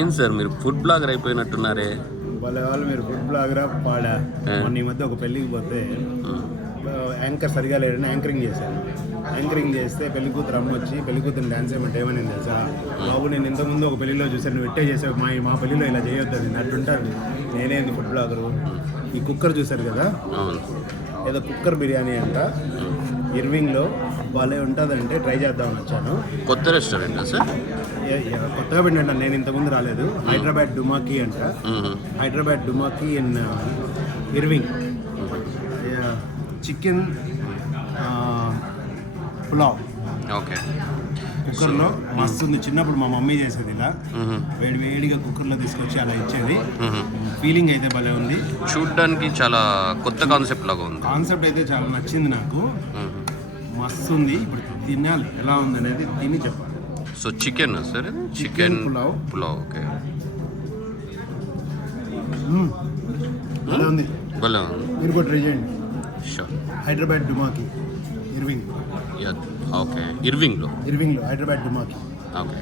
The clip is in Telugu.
ఏం సార్ మీరు ఫుడ్ బ్లాగర్ అయిపోయినట్టున్నారే? వాళ్ళ వాళ్ళు మీరు ఫుడ్ బ్లాగరా పాడా. మొన్న ఈ మధ్య ఒక పెళ్ళికి పోతే యాంకర్ సరిగా లేడని యాంకరింగ్ చేశాను. యాంకరింగ్ చేస్తే పెళ్లి కూతురు అమ్మ వచ్చి పెళ్లి కూతురు డాన్స్ ఏమంటే ఏమని తెలుసా, బాబు నేను ఇంతకుముందు ఒక పెళ్లిలో చూసాను, నువ్వు ఇట్టే చేసావు, మా పెళ్లిలో ఇలా చేయొద్దు అని అట్టుంటాను. నేనేంది ఫుడ్ బ్లాగరు. ఈ కుక్కర్ చూశారు కదా, ఏదో కుక్కర్ బిర్యానీ అంట ఇర్వింగ్లో భలే ఉంటుందంటే ట్రై చేద్దామని వచ్చాను. కొత్త రెస్టారెంటా సార్? కొత్తగా పెట్టండి, నేను ఇంతకుముందు రాలేదు. హైదరాబాద్ డుమాకీ అంట. హైదరాబాద్ డుమాకీ in Irving. Chicken pulao okay. కుక్కర్లో మస్తు ఉంది. చిన్నప్పుడు మా మమ్మీ చేసేది ఇలా వేడిగా కుక్కర్లో తీసుకొచ్చి అలా ఇచ్చేది. ఫీలింగ్ అయితే భలే ఉంది. చూడ్డానికి చాలా కొత్త కాన్సెప్ట్ లాగా ఉంది. కాన్సెప్ట్ అయితే చాలా నచ్చింది నాకు. మస్తు ఉంది. ఇప్పుడు తినాలి, ఎలా ఉంది అనేది తిని చెప్పాలి. So chicken sir? Chicken pulao okay. భలే ఉంది. భలే ఉంది. మీరు కూడా ట్రై చేయండి. షూర్. హైదరాబాద్ డుమాకీ ఇర్వింగ్. ఓకే. ఇర్వింగ్లో హైదరాబాద్ డుమాకీ. ఓకే.